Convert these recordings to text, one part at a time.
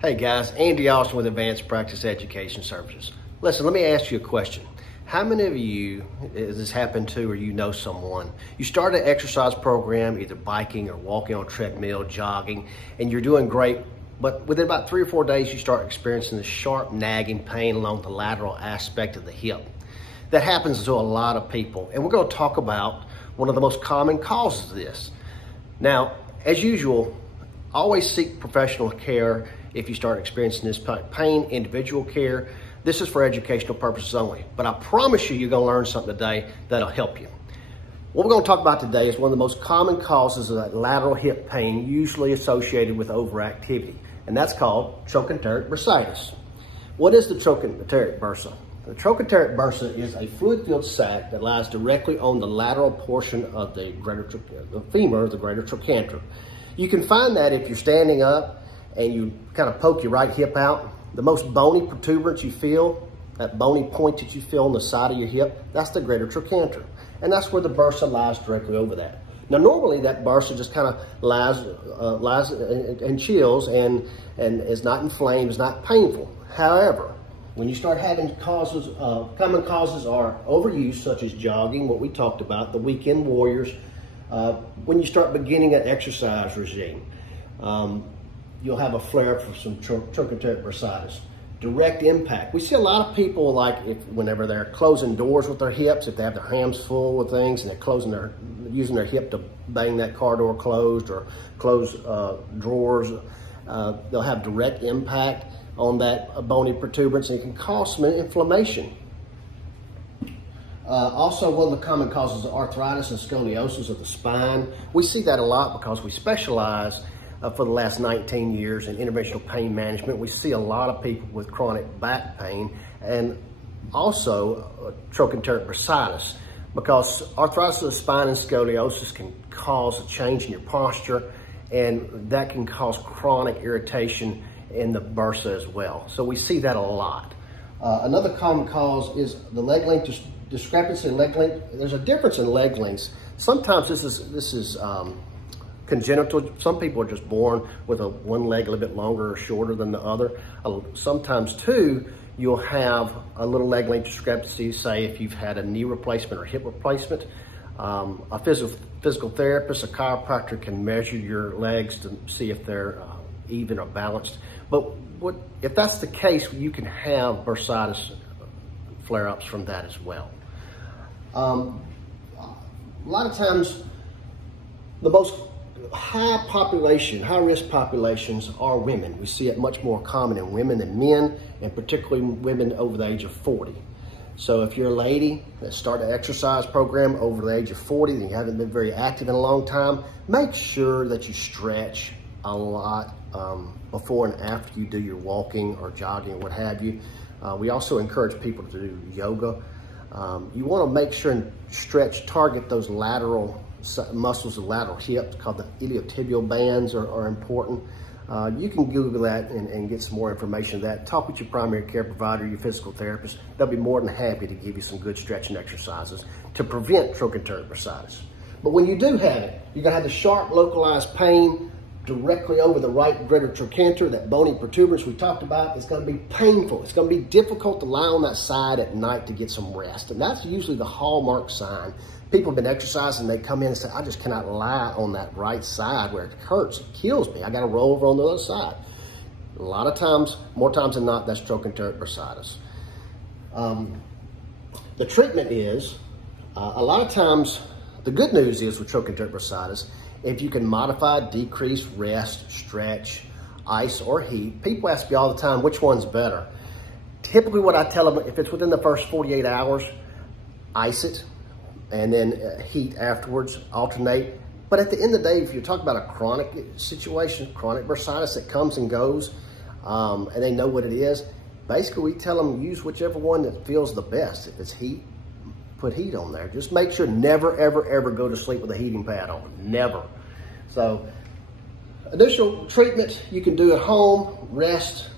Hey guys, Andy Austin with Advanced Practice Education Services. Listen, let me ask you a question. How many of you, has this happened to, or you know someone, you start an exercise program, either biking or walking on a treadmill, jogging, and you're doing great, but within about 3 or 4 days, you start experiencing this sharp nagging pain along the lateral aspect of the hip. That happens to a lot of people, and we're going to talk about one of the most common causes of this. Now, as usual, always seek professional care if you start experiencing this pain, individual care. This is for educational purposes only, but I promise you, you're going to learn something today that'll help you. What we're going to talk about today is one of the most common causes of that lateral hip pain, usually associated with overactivity, and that's called trochanteric bursitis. What is the trochanteric bursa? The trochanteric bursa is a fluid-filled sac that lies directly on the lateral portion of the femur, the greater trochanter. You can find that if you're standing up and you kind of poke your right hip out. The most bony protuberance you feel, that bony point that you feel on the side of your hip, that's the greater trochanter. And that's where the bursa lies directly over that. Now, normally that bursa just kind of lies and chills and is not inflamed, is not painful. However, when you start having causes, common causes are overuse, such as jogging, what we talked about, the weekend warriors. When you start beginning an exercise regime, you'll have a flare for some trochanteric bursitis. Direct impact. We see a lot of people, like whenever they're closing doors with their hips, if they have their hands full with things and they're using their hip to bang that car door closed or close drawers, they'll have direct impact on that bony protuberance, and it can cause some inflammation. Also, one of the common causes of arthritis and scoliosis of the spine. We see that a lot because we specialize for the last 19 years in interventional pain management. We see a lot of people with chronic back pain and also trochanteric bursitis, because arthritis of the spine and scoliosis can cause a change in your posture, and that can cause chronic irritation in the bursa as well. So we see that a lot. Another common cause is the leg length discrepancy in leg length. There's a difference in leg lengths. Sometimes this is congenital. Some people are just born with one leg a little bit longer or shorter than the other. Sometimes too, you'll have a little leg length discrepancy, say if you've had a knee replacement or hip replacement. A physical therapist, a chiropractor can measure your legs to see if they're even or balanced. But if that's the case, you can have bursitis flare-ups from that as well. A lot of times, the most high-risk populations are women. We see it much more common in women than men, and particularly women over the age of 40. So if you're a lady that started an exercise program over the age of 40 and you haven't been very active in a long time, make sure that you stretch a lot before and after you do your walking or jogging or what have you. We also encourage people to do yoga. You want to make sure and target those lateral muscles of the lateral hips, called the iliotibial bands, are important. You can Google that and get some more information on that. Talk with your primary care provider, your physical therapist. They'll be more than happy to give you some good stretching exercises to prevent trochanteric bursitis. But when you do have it, you're going to have the sharp localized pain directly over the right greater trochanter, that bony protuberance we talked about. It's going to be painful. It's going to be difficult to lie on that side at night to get some rest. And that's usually the hallmark sign. People have been exercising, they come in and say, I just cannot lie on that right side where it hurts, it kills me. I got to roll over on the other side. A lot of times, more times than not, that's trochanteric bursitis. The treatment is, a lot of times, the good news is with trochanteric bursitis, if you can modify, decrease, rest, stretch, ice, or heat. People ask me all the time, which one's better? Typically what I tell them, if it's within the first 48 hours, ice it, and then heat afterwards, alternate. But at the end of the day, if you're talking about a chronic situation, chronic bursitis that comes and goes, and they know what it is, basically we tell them use whichever one that feels the best. If it's heat, put heat on there. Just make sure never, ever, ever go to sleep with a heating pad on. Never. So additional treatment you can do at home: rest,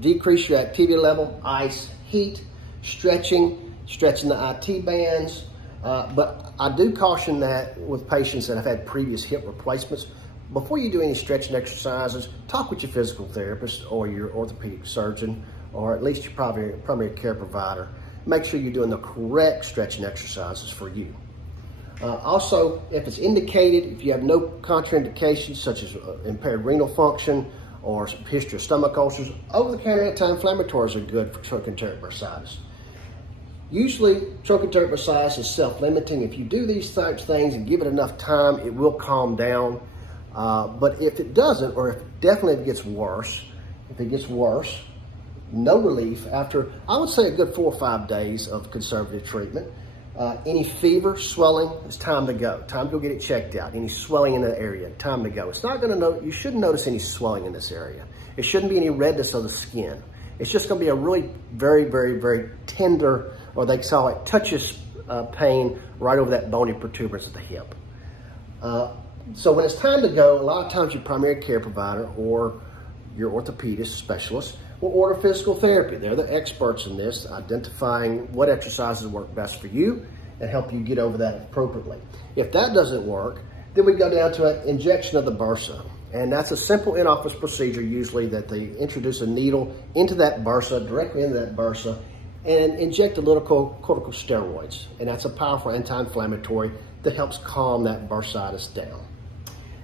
decrease your activity level, ice, heat, stretching the IT bands. But I do caution that with patients that have had previous hip replacements, before you do any stretching exercises, talk with your physical therapist or your orthopedic surgeon, or at least your primary care provider. Make sure you're doing the correct stretching exercises for you. Also, if it's indicated, if you have no contraindications such as impaired renal function or history of stomach ulcers, over-the-counter anti-inflammatories are good for trochanteric bursitis. Usually, trochanteric bursitis is self-limiting. If you do these types of things and give it enough time, it will calm down. But if it doesn't, or if it gets worse, no relief after, I would say, a good 4 or 5 days of conservative treatment. Any fever, swelling, it's time to go. Time to go get it checked out. Any swelling in the area, time to go. It's not going to you shouldn't notice any swelling in this area. It shouldn't be any redness of the skin. It's just going to be a really very, very, very tender, or they call it touches pain right over that bony protuberance at the hip. So when it's time to go, a lot of times your primary care provider or your orthopedist specialist will order physical therapy. They're the experts in this, identifying what exercises work best for you and help you get over that appropriately. If that doesn't work, then we go down to an injection of the Bursa. And that's a simple in-office procedure usually that they introduce a needle into that Bursa, directly into that Bursa, and inject a little corticosteroids. And that's a powerful anti-inflammatory that helps calm that bursitis down.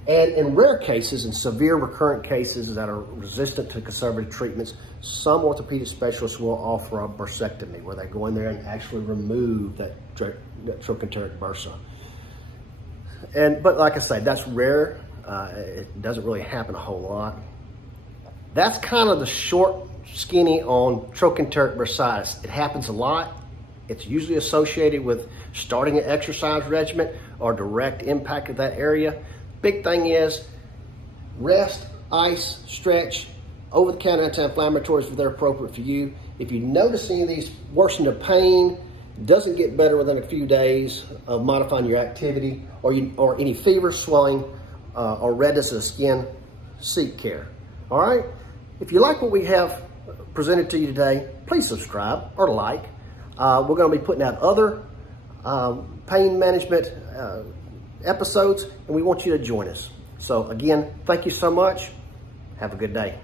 And in rare cases, in severe recurrent cases that are resistant to conservative treatments, some orthopedic specialists will offer a bursectomy, where they go in there and actually remove that trochanteric bursa. But like I say, that's rare. It doesn't really happen a whole lot. That's kind of the short, skinny on trochanteric bursitis. It happens a lot. It's usually associated with starting an exercise regimen or direct impact of that area. Big thing is rest, ice, stretch, over-the-counter anti-inflammatories if they're appropriate for you. If you notice any of these worsen the pain, doesn't get better within a few days of modifying your activity, or any fever, swelling, or redness of the skin, seek care. All right? If you like what we have presented to you today, please subscribe or like. We're going to be putting out other pain management episodes, and we want you to join us. So again, thank you so much. Have a good day.